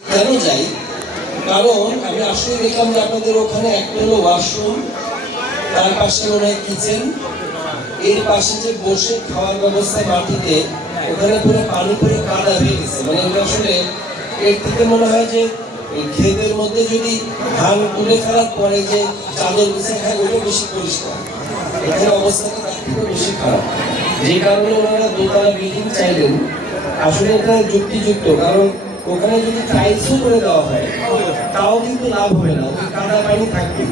কেন যাই, কারণ আমি আসলে দেখলাম যে আপনাদের ওখানে একটা হলো ওয়াশরুম, তার পাশে মনে হয় কিচেন, এর পাশে যে বসে খাওয়ার ব্যবস্থা মাটিতে, ওখানে পুরো পানি করে কাদা হয়ে গেছে। মানে এটা আসলে এর থেকে মনে হয় যে ক্ষেতের মধ্যে যদি ধান তুলে ফেলার পরে যে চাদর বিছে খায় ওটা বেশি পরিষ্কার, এখানে অবস্থাটা তার থেকে বেশি খারাপ। যে কারণে ওনারা দোতলা বিল্ডিং চাইলেন। আসলে এটা যুক্তিযুক্ত, কারণ ওখানে যদি টাইলসও করে দেওয়া হয় তাও কিন্তু লাভ হবে না, ওই কাদা পানি থাকবে।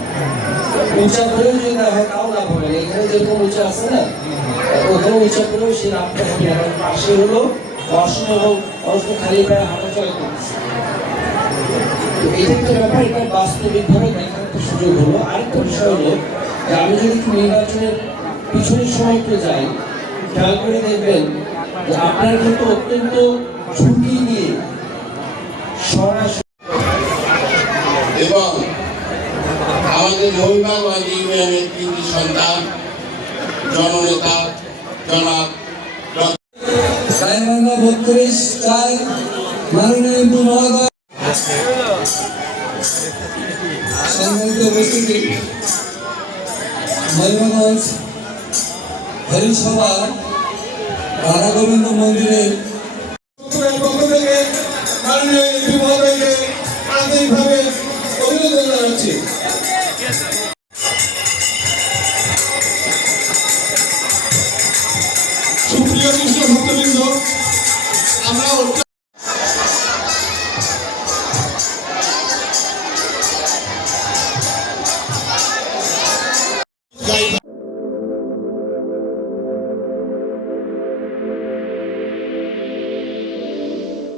উঁচা করেও যদি না হয় তাও লাভ হবে না। এখানে যেরকম উঁচা আছে না, ওখানে উঁচা করেও সে লাভটা হবে না, কারণ পাশে হলো ওয়াশরুম এবং মানুষ খালি পায়ে হাঁটাচলা করছে। তো এটা একটা ব্যাপার, এটা বাস্তবিকভাবে দেখার একটা সুযোগ হলো। আরেকটা বিষয় হলো যে আমি যদি নির্বাচনের পিছনের সময় একটু যাই, খেয়াল করে দেখবেন যে আপনার কিন্তু অত্যন্ত ঝুঁকি নিয়ে সরাসরি এবং আমাদের মহিমাগঞ্জ ইউনিয়নের 3টি সন্তান জননেতা জনাব গাইবান্ধা 32-4 মাননীয় এমপি মহোদয়, সম্মানিত উপস্থিতি, মহিমাগঞ্জ হরিসভা রাধা গোবিন্দ মন্দিরের পক্ষ থেকে মাননীয়